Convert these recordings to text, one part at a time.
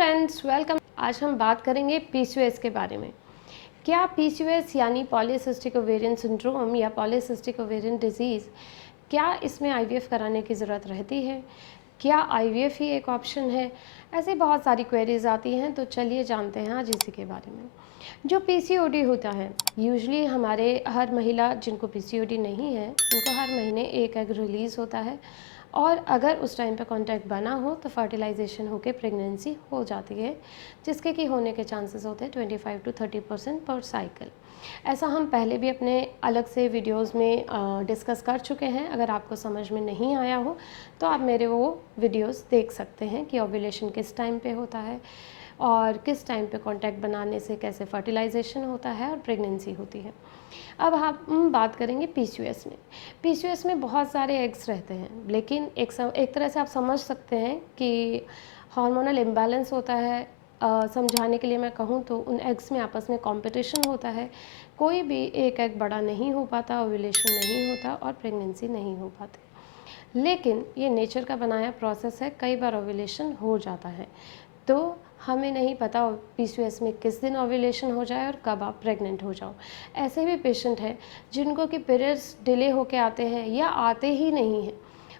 Friends, welcome. आज हम बात करेंगे पीसीओएस के बारे में। क्या पीसीओएस यानी पॉलीसिस्टिक ओवेरियन सिंड्रोम या पॉलीसिस्टिक ओवेरियन डिजीज़, क्या इसमें आईवीएफ कराने की ज़रूरत रहती है? क्या आईवीएफ ही एक ऑप्शन है? ऐसी बहुत सारी क्वेरीज आती हैं, तो चलिए जानते हैं आज इसी के बारे में। जो पीसीओडी होता है, यूजुअली हमारे हर महिला जिनको पीसीओडी नहीं है उनको हर महीने एक एग रिलीज़ होता है, और अगर उस टाइम पे कांटेक्ट बना हो तो फर्टिलाइजेशन होकर प्रेगनेंसी हो जाती है, जिसके कि होने के चांसेस होते हैं 25 to 30% पर साइकिल। ऐसा हम पहले भी अपने अलग से वीडियोस में डिस्कस कर चुके हैं। अगर आपको समझ में नहीं आया हो तो आप मेरे वो वीडियोस देख सकते हैं कि ओव्यूलेशन किस टाइम पे होता है और किस टाइम पे कांटेक्ट बनाने से कैसे फर्टिलाइजेशन होता है और प्रेगनेंसी होती है। अब हम बात करेंगे पीसीओएस में। पीसीओएस में बहुत सारे एग्स रहते हैं, लेकिन एक तरह से आप समझ सकते हैं कि हार्मोनल इम्बैलेंस होता है। समझाने के लिए मैं कहूँ तो उन एग्स में आपस में कंपटीशन होता है, कोई भी एक एग बड़ा नहीं हो पाता, ओव्यूलेशन नहीं होता और प्रेगनेंसी नहीं हो पाती। लेकिन ये नेचर का बनाया प्रोसेस है, कई बार ओव्यूलेशन हो जाता है, तो हमें नहीं पता पीसीओएस में किस दिन ओव्यूलेशन हो जाए और कब आप प्रेग्नेंट हो जाओ। ऐसे भी पेशेंट हैं जिनको कि पीरियड्स डिले होके आते हैं या आते ही नहीं हैं।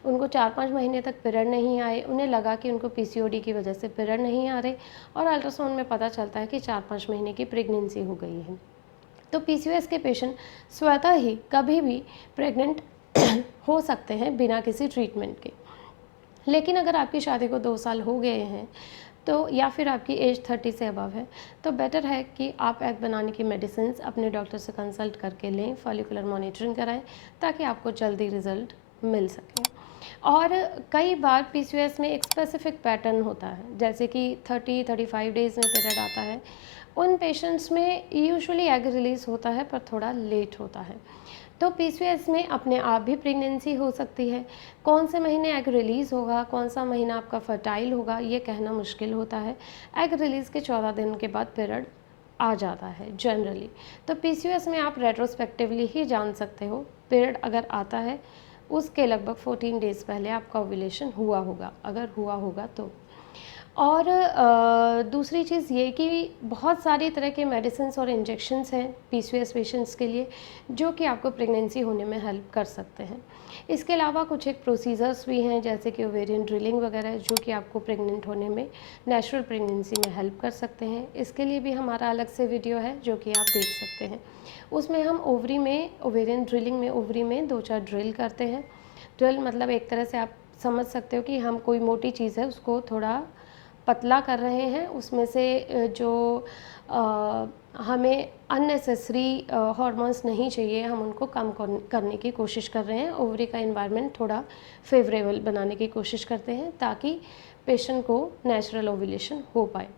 उनको 4-5 महीने तक पीरियड नहीं आए, उन्हें लगा कि उनको पीसीओडी की वजह से पीरियड नहीं आ रहे, और अल्ट्रासाउंड में पता चलता है कि 4-5 महीने की प्रेगनेंसी हो गई है। तो पीसीओएस के पेशेंट स्वतः ही कभी भी प्रेग्नेंट हो सकते हैं बिना किसी ट्रीटमेंट के। लेकिन अगर आपकी शादी को 2 साल हो गए हैं तो, या फिर आपकी एज 30 से अबव है, तो बेटर है कि आप एग बनाने की मेडिसिन अपने डॉक्टर से कंसल्ट करके लें, फॉलिकुलर मॉनिटरिंग कराएं, ताकि आपको जल्दी रिजल्ट मिल सके। और कई बार पीसीओएस में एक स्पेसिफिक पैटर्न होता है, जैसे कि 30-35 डेज़ में पीरियड आता है। उन पेशेंट्स में यूजुअली एग रिलीज़ होता है, पर थोड़ा लेट होता है। तो पीसीओएस में अपने आप भी प्रेगनेंसी हो सकती है। कौन से महीने एग रिलीज़ होगा, कौन सा महीना आपका फर्टाइल होगा, ये कहना मुश्किल होता है। एग रिलीज़ के 14 दिन के बाद पीरियड आ जाता है जनरली। तो पीसीओएस में आप रेट्रोस्पेक्टिवली ही जान सकते हो, पीरियड अगर आता है उसके लगभग 14 डेज़ पहले आपका ओव्यूलेशन हुआ होगा, अगर हुआ होगा तो। और दूसरी चीज़ ये कि बहुत सारी तरह के मेडिसिन्स और इंजेक्शंस हैं पीसीओएस पेशेंट्स के लिए, जो कि आपको प्रेगनेंसी होने में हेल्प कर सकते हैं। इसके अलावा कुछ एक प्रोसीजर्स भी हैं, जैसे कि ओवेरियन ड्रिलिंग वगैरह, जो कि आपको प्रेग्नेंट होने में, नेचुरल प्रेगनेंसी में हेल्प कर सकते हैं। इसके लिए भी हमारा अलग से वीडियो है, जो कि आप देख सकते हैं। उसमें हम ओवरी में, ओवेरियन ड्रिलिंग में ओवरी में 2-4 ड्रिल करते हैं। ड्रिल मतलब एक तरह से आप समझ सकते हो कि हम कोई मोटी चीज़ है उसको थोड़ा पतला कर रहे हैं, उसमें से जो हमें अननेसेसरी हार्मोन्स नहीं चाहिए, हम उनको कम करने की कोशिश कर रहे हैं। ओवरी का एनवायरनमेंट थोड़ा फेवरेबल बनाने की कोशिश करते हैं, ताकि पेशेंट को नेचुरल ओव्यूलेशन हो पाए।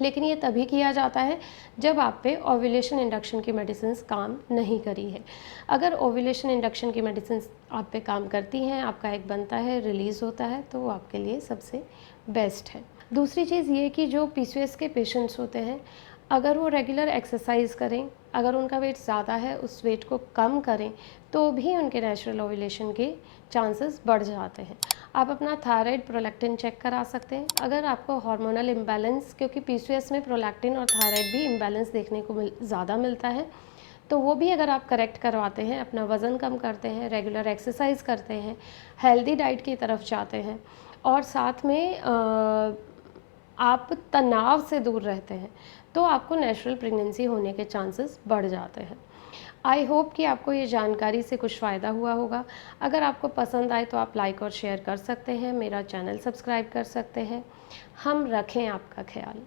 लेकिन ये तभी किया जाता है जब आप पे ओव्यूलेशन इंडक्शन की मेडिसिन काम नहीं करी है। अगर ओव्यूलेशन इंडक्शन की मेडिसिन आप पे काम करती हैं, आपका एग बनता है, रिलीज़ होता है, तो वो आपके लिए सबसे बेस्ट है। दूसरी चीज़ ये कि जो पीसीओएस के पेशेंट्स होते हैं, अगर वो रेगुलर एक्सरसाइज करें, अगर उनका वेट ज़्यादा है उस वेट को कम करें, तो भी उनके नेचुरल ओव्यूलेशन के चांसेस बढ़ जाते हैं। आप अपना थायराइड, प्रोलैक्टिन चेक करा सकते हैं। अगर आपको हार्मोनल इम्बैलेंस, क्योंकि पीसीओएस में प्रोलैक्टिन और थायराइड भी इम्बैलेंस देखने को ज़्यादा मिलता है, तो वो भी अगर आप करेक्ट करवाते हैं, अपना वज़न कम करते हैं, रेगुलर एक्सरसाइज करते हैं, हेल्दी डाइट की तरफ जाते हैं, और साथ में आप तनाव से दूर रहते हैं, तो आपको नेचुरल प्रेगनेंसी होने के चांसेस बढ़ जाते हैं। आई होप कि आपको ये जानकारी से कुछ फ़ायदा हुआ होगा। अगर आपको पसंद आए तो आप लाइक और शेयर कर सकते हैं, मेरा चैनल सब्सक्राइब कर सकते हैं। हम रखें आपका ख्याल।